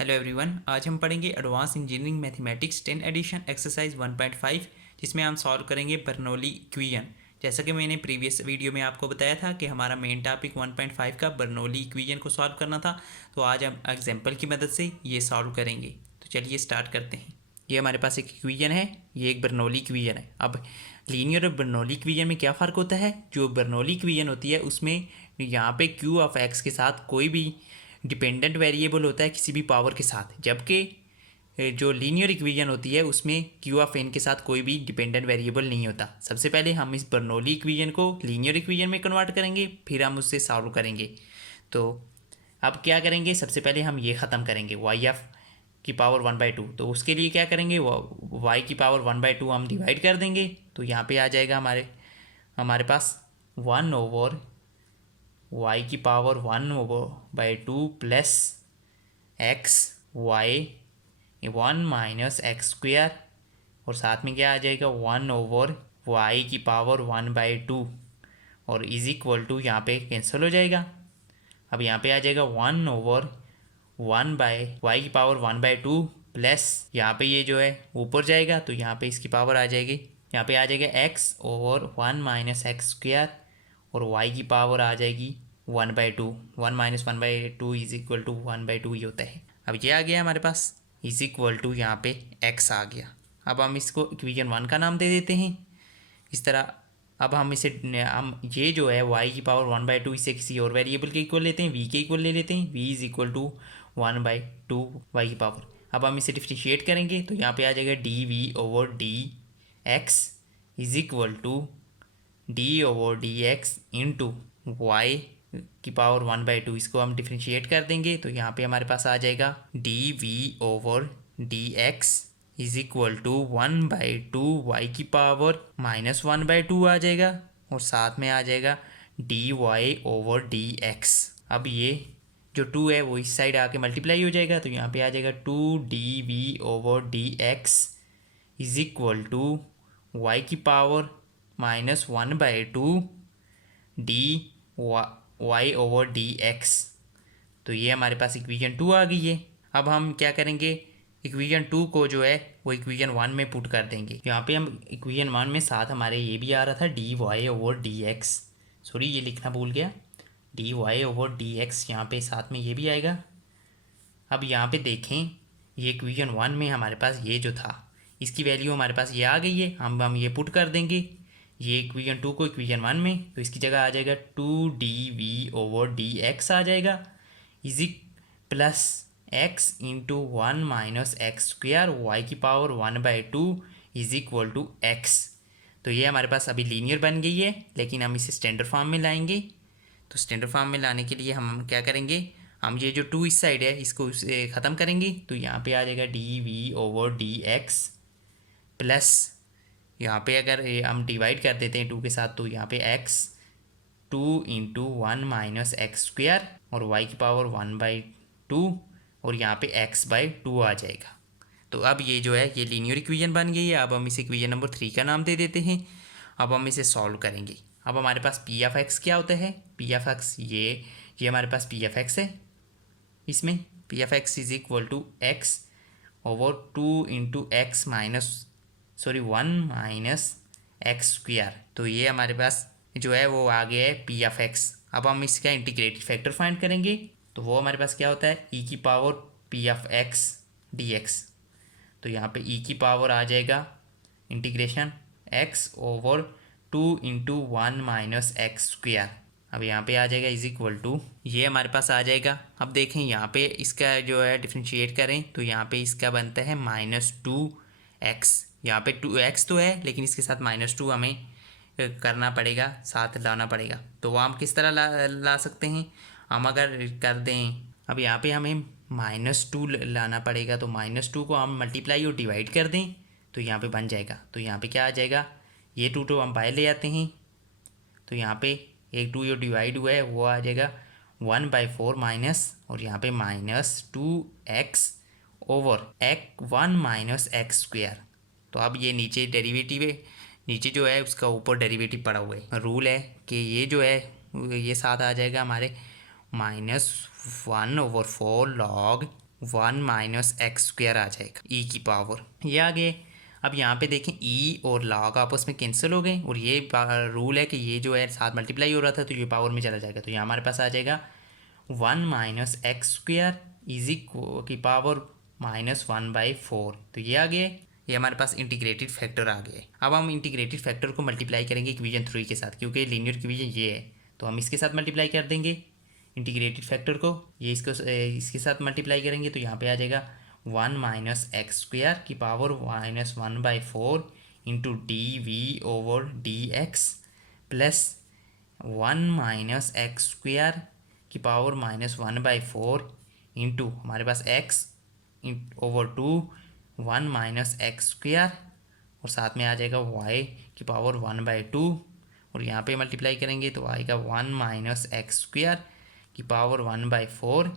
Hello everyone, आज हम पढ़ेंगे advance engineering mathematics 10 edition exercise 1.5, जिसमें हम सॉल्व करेंगे बर्नौली इक्वेशन। जैसा कि मैंने प्रीवियस वीडियो में आपको बताया था कि हमारा मेन टॉपिक 1.5 का बर्नौली इक्वेशन को सॉल्व करना था, तो आज हम एग्जांपल की मदद से ये सॉल्व करेंगे। तो चलिए स्टार्ट करते हैं। ये हमारे पास एक इक्वेशन है, ये एक बर्नौली इक्वेशन है। अब लीनियर और बर्नौली इक्वेशन में क्या फ़र्क होता है? जो बर्नौली इक्वेशन होती है उसमें यहाँ पे क्यू ऑफ एक्स के साथ कोई भी डिपेंडेंट वेरिएबल होता है किसी भी पावर के साथ, जबकि जो लीनियर इक्वेशन होती है उसमें क्यू ऑफ एन के साथ कोई भी डिपेंडेंट वेरिएबल नहीं होता। सबसे पहले हम इस बर्नौली इक्वेशन को लीनियर इक्वेशन में कन्वर्ट करेंगे, फिर हम उससे सॉल्व करेंगे। तो अब क्या करेंगे, सबसे पहले हम ये ख़त्म करेंगे वाई एफ की पावर 1/2। तो उसके लिए क्या करेंगे, वाई की पावर 1/2 हम डिवाइड कर देंगे। तो यहाँ पे आ जाएगा हमारे पास 1/y की power 1/2 plus x y 1 minus x square, और साथ में क्या आ जाएगा 1/y की पावर 1/2, और इज इक्वल टू यहाँ पे कैंसिल हो जाएगा। अब यहाँ पे आ जाएगा 1/1/y की पावर 1/2 प्लस यहाँ पे ये जो है ऊपर जाएगा, तो यहाँ पे इसकी पावर आ जाएगी, यहाँ पे आ जाएगा x/1 माइनस एक्स स्क्वायर, और y की पावर आ जाएगी 1/2। 1 माइनस 1/2 इज इक्वल टू 1/2 ही होता है। अब ये आ गया हमारे पास इज इक्वल टू यहाँ पे x आ गया। अब हम इसको इक्वेशन 1 का नाम दे देते हैं इस तरह। अब हम ये जो है y की पावर 1/2 इसे किसी और वेरिएबल के इक्वल लेते हैं, v के इक्वल ले लेते हैं, v is equal to 1/2 y की पावर। अब हम इसे डिफ्रेंशिएट करेंगे, तो यहाँ पे आ जाएगा dv/dx is equal to d/dx into y की पावर 1/2। इसको हम डिफ्रेंशिएट कर देंगे, तो यहाँ पे हमारे पास आ जाएगा dv/dx is equal to 1/2 y की पावर -1/2 आ जाएगा, और साथ में आ जाएगा dy/dx। अब ये जो 2 है वो इस साइड आके मल्टीप्लाई हो जाएगा, तो यहाँ पे आ जाएगा 2dv/dx is equal to y की पावर -1/2 dy/dx। तो ये हमारे पास इक्वेशन 2 आ गई है। अब हम क्या करेंगे, इक्वेशन 2 को जो है वो इक्वेशन 1 में पुट कर देंगे। यहाँ पे हम इक्वेशन 1 में साथ हमारे ये भी आ रहा था dy/dx, सॉरी ये लिखना भूल गया, dy/dx यहाँ पे साथ में ये भी आएगा। अब यहाँ पे देखें, ये इक्वेशन 1 में हमारे पास ये जो था इसकी वैल्यू हमारे पास ये आ गई है। हम ये पुट कर देंगे ये इक्वेशन 2 को इक्वेशन 1 में, तो इसकी जगह आ जाएगा 2dv/dx आ जाएगा is plus x into 1 minus x square y की power 1/2 is equal to x. तो ये हमारे पास अभी लीनियर बन गई है, लेकिन हम इसे स्टैंडर्ड फॉर्म में लाएंगे। तो स्टैंडर्ड फॉर्म में लाने के लिए हम क्या करेंगे, हम ये जो 2 इस साइड है इसको उससे ख़त्म करेंगे, तो यहाँ पे आ जाएगा dv/dx प्लस यहाँ पे अगर हम डिवाइड कर देते हैं 2 के साथ, तो यहाँ पे x 2 into 1 minus x square और y की पावर 1/2, और यहाँ पे x/2 आ जाएगा। तो अब ये जो है ये लीनियर इक्वेशन बन गई है। अब हम इसे इक्वेशन नंबर 3 का नाम दे देते हैं। अब हम इसे सॉल्व करेंगे। अब हमारे पास पी ऑफ एक्स क्या होता है, पी ऑफ एक्स ये हमारे पास पी ऑफ एक्स है। इसमें P of x is equal to x over 2 into x sorry 1 minus x square. तो ये हमारे पास जो है वो आ गया है पी ऑफ एक्स। अब हम इसका इंटीग्रेटेड फैक्टर फाइंड करेंगे, तो वो हमारे पास क्या होता है ई की power P of x D x. तो यहाँ पे ई की पावर आ जाएगा integration x over 2 into 1 minus x square. अब यहाँ पे आ जाएगा इज इक्वल टू, ये हमारे पास आ जाएगा। अब देखें यहाँ पे इसका जो है डिफ्रेंशिएट करें, तो यहाँ पे इसका बनता है -2x। यहाँ पे 2x तो है, लेकिन इसके साथ -2 हमें करना पड़ेगा, साथ लाना पड़ेगा। तो वो हम किस तरह ला सकते हैं, हम अगर कर दें, अब यहाँ पे हमें -2 लाना पड़ेगा, तो -2 को हम मल्टीप्लाई और डिवाइड कर दें, तो यहाँ पे बन जाएगा। तो यहाँ पे क्या आ जाएगा, ये 2 हम बाहर ले आते हैं, तो यहाँ पे एक 2 जो डिवाइड हुआ है वो आ जाएगा 1/4 माइनस, और यहाँ पे -2x over 1 minus x square. तो अब ये नीचे डेरिवेटिव है, नीचे जो है उसका ऊपर डेरिवेटिव पड़ा हुआ है। रूल है कि ये जो है ये साथ आ जाएगा हमारे -1/4 log 1 माइनस एक्स स्क्वायर आ जाएगा ई की पावर, ये आ गए। अब यहाँ पे देखें ई और लॉग आपस में कैंसिल हो गए और ये रूल है कि ये जो है साथ मल्टीप्लाई हो रहा था तो ये पावर में चला जाएगा, तो यहाँ हमारे पास आ जाएगा 1 minus x square is equal की पावर -1/4, तो ये आ गए। ये हमारे पास इंटीग्रेटेड फैक्टर आ गए। अब हम इंटीग्रेटेड फैक्टर को मल्टीप्लाई करेंगे इक्वेशन 3 के साथ, क्योंकि लीनियर इक्वेशन ये है तो हम इसके साथ मल्टीप्लाई कर देंगे इंटीग्रेटेड फैक्टर को। ये इसके साथ मल्टीप्लाई करेंगे तो यहाँ पे आ जाएगा 1 माइनस एक्स स्क्वायर की power -1/4 into dv/dx plus 1 minus x square की पावर -1/4 इंटू हमारे पास x/2 1 माइनस एक्स स्क्वायर और साथ में आ जाएगा y की पावर 1/2 और यहाँ पे मल्टीप्लाई करेंगे तो आएगा 1 माइनस एक्स स्क्वायर की पावर 1/4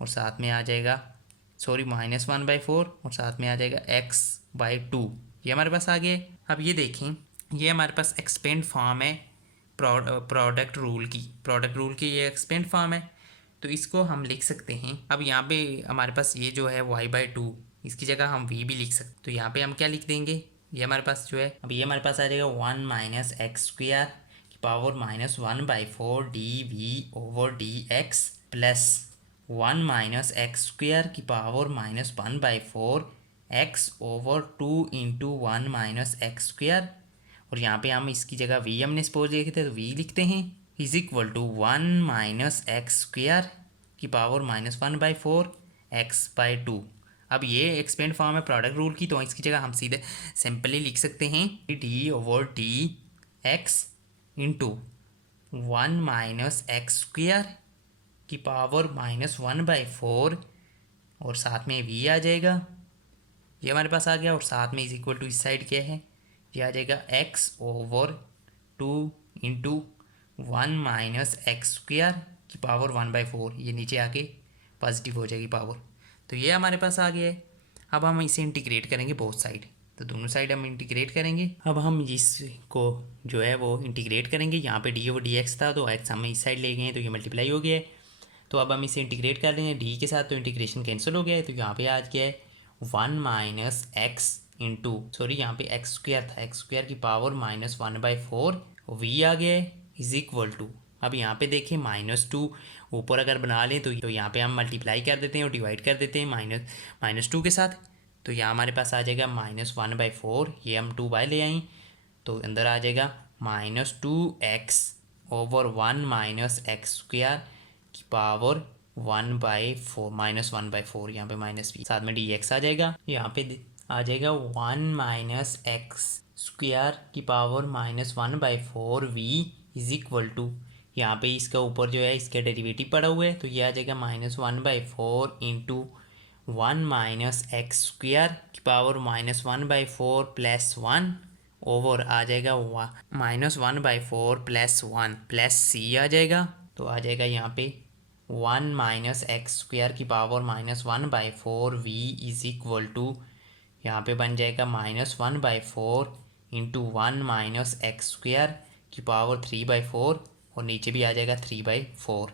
और साथ में आ जाएगा -1/4 और साथ में आ जाएगा x/2, ये हमारे पास आ गए। अब ये देखें, ये हमारे पास एक्सपेंड फॉर्म है प्रोडक्ट रूल की ये एक्सपेंड फॉर्म है, तो इसको हम लिख सकते हैं। अब यहाँ पे हमारे पास ये जो है y/2 इसकी जगह हम v भी लिख सकते, तो यहाँ पे हम क्या लिख देंगे, ये हमारे पास जो है अब ये हमारे पास आ जाएगा 1 माइनस एक्स स्क्वायर की power -1/4 dv/dx plus 1 minus x square की power -1/4 x/2 into 1 minus x square और यहाँ पे हम इसकी जगह v हमने सपोज लिखे थे तो v लिखते हैं is equal to 1 minus x square की पावर -1/4 x/2। अब ये एक्सपेंड फॉर्म है प्रोडक्ट रूल की, तो इसकी जगह हम सीधे सिंपली लिख सकते हैं d/dx into 1 minus x square की पावर -1/4 और साथ में v आ जाएगा, ये हमारे पास आ गया और साथ में इज इक्वल टू इस साइड क्या है, ये आ जाएगा x/2 into 1 minus x square की पावर 1/4, ये नीचे आके पॉजिटिव हो जाएगी पावर, तो ये हमारे पास आ गया है। अब हम इसे इंटीग्रेट करेंगे बोथ साइड, तो दोनों साइड हम इंटीग्रेट करेंगे। अब हम इसको जो है वो इंटीग्रेट करेंगे, यहाँ पे d/dx था तो x हम इस साइड ले गए तो ये मल्टीप्लाई हो गया है, तो अब हम इसे इंटीग्रेट कर रहे हैं d के साथ, तो इंटीग्रेशन कैंसिल हो गया है, तो यहाँ पे आज क्या है 1 माइनस एक्स इंटू यहाँ पे एक्स स्क्वायर था, एक्स स्क्वायर की पावर -1/4 v आ गया है इज इक्वल टू, अब यहाँ पे देखें -2 ऊपर अगर बना लें तो यहाँ पे हम मल्टीप्लाई कर देते हैं और डिवाइड कर देते हैं -2 के साथ, तो यहाँ हमारे पास आ जाएगा -1/4, ये हम 2 बाय ले आए तो अंदर आ जाएगा -2x/1 माइनस एक्स स्क्वायर की पावर 1/4 -1/4, यहाँ पे माइनस भी साथ में dx आ जाएगा, यहाँ पे आ जाएगा 1 माइनस एक्स स्क्वायर की power -1/4 v is equal to, यहाँ पे इसका ऊपर जो है इसका डेरिवेटिव पड़ा हुआ है तो ये आ जाएगा -1/4 इंटू 1 माइनस एक्स स्क्वायर की पावर -1/4 प्लस 1 ओवर आ जाएगा -1/4 प्लस 1 प्लस c आ जाएगा, तो आ जाएगा यहाँ पे 1 माइनस एक्स स्क्वायर की power -1/4 v is equal to, यहाँ पे बन जाएगा -1/4 इंटू 1 माइनस एक्स स्क्वायर की पावर 3/4 और नीचे भी आ जाएगा 3/4,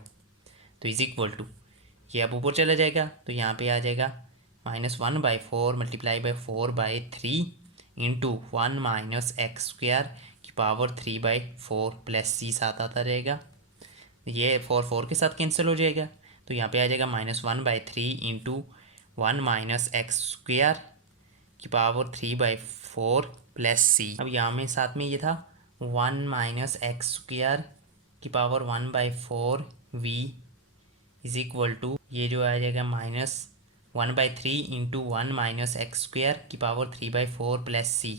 तो इज इक्वल टू, ये अब ऊपर चला जाएगा तो यहाँ पे आ जाएगा -1/4 multiply by 4/3 into 1 minus x square की पावर 3/4 प्लस c साथ आता रहेगा, ये 4 के साथ कैंसिल हो जाएगा, तो यहाँ पे आ जाएगा -1/3 इंटू 1 माइनस एक्स स्क्वायर की पावर 3/4 प्लस c। अब यहाँ में साथ में ये था 1 माइनस एक्स स्क्वायर की power 1/4 v is equal to, ये जो आ जाएगा -1/3 इंटू 1 माइनस एक्स स्क्वायर की पावर 3/4 प्लस c।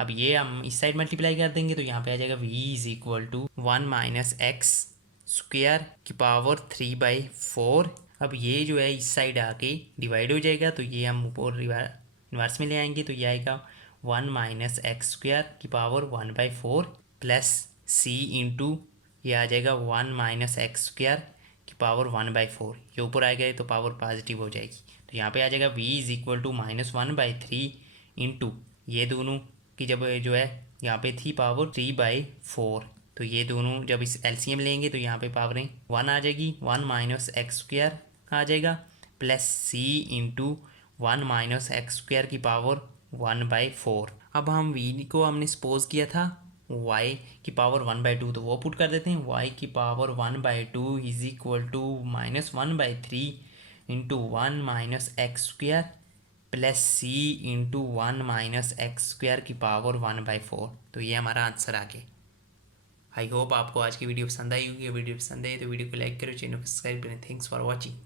अब ये हम इस साइड मल्टीप्लाई कर देंगे तो यहाँ पे आ जाएगा v is equal to 1 minus x square की पावर 3/4। अब ये जो है इस साइड आके डिवाइड हो जाएगा तो ये हम ऊपर इन्वर्स में ले आएंगे तो ये आएगा 1 माइनस एक्स स्क्वायर की पावर 1/4 प्लस c इंटू ये आ जाएगा 1 माइनस एक्स स्क्वायर की पावर 1/4, ये ऊपर आ गया तो पावर पॉजिटिव हो जाएगी, तो यहाँ पे आ जाएगा v is equal to -1/3 into ये दोनों की जब जो है यहाँ पे थी पावर 3/4, तो ये दोनों जब इस एलसीएम लेंगे तो यहाँ पे पावरें 1 आ जाएगी, 1 माइनस एक्स स्क्वायर आ जाएगा प्लस सी इंटू 1 - x² की पावर 1/4। अब हम v को हमने सपोज किया था y की पावर 1/2, तो वो पुट कर देते हैं। y की power 1/2 is equal to -1/3 into 1 - x² plus C into 1 - x² की पावर 1/4। तो ये हमारा आंसर आ गया। आई होप आपको आज की वीडियो पसंद आई होगी। वीडियो पसंद आई तो वीडियो को लाइक करो, चैनल को सब्सक्राइब करें। Thanks for watching.